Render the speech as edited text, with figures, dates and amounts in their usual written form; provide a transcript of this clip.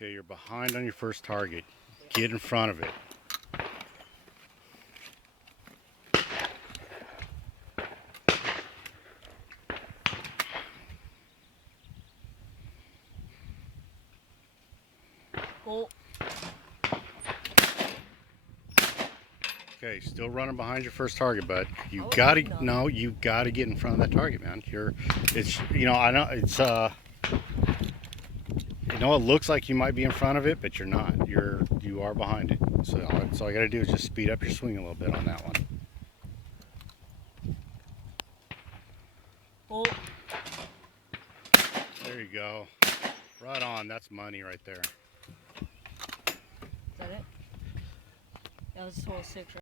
Okay, you're behind on your first target. Get in front of it. Oh. Okay, still running behind your first target, bud. You gotta you gotta get in front of that target, man. I know it's it looks like you might be in front of it, but you're not. You are behind it. So all you gotta do is just speed up your swing a little bit on that one. Oh. There you go. Right on. That's money right there. Is that it? That was 12-6, right?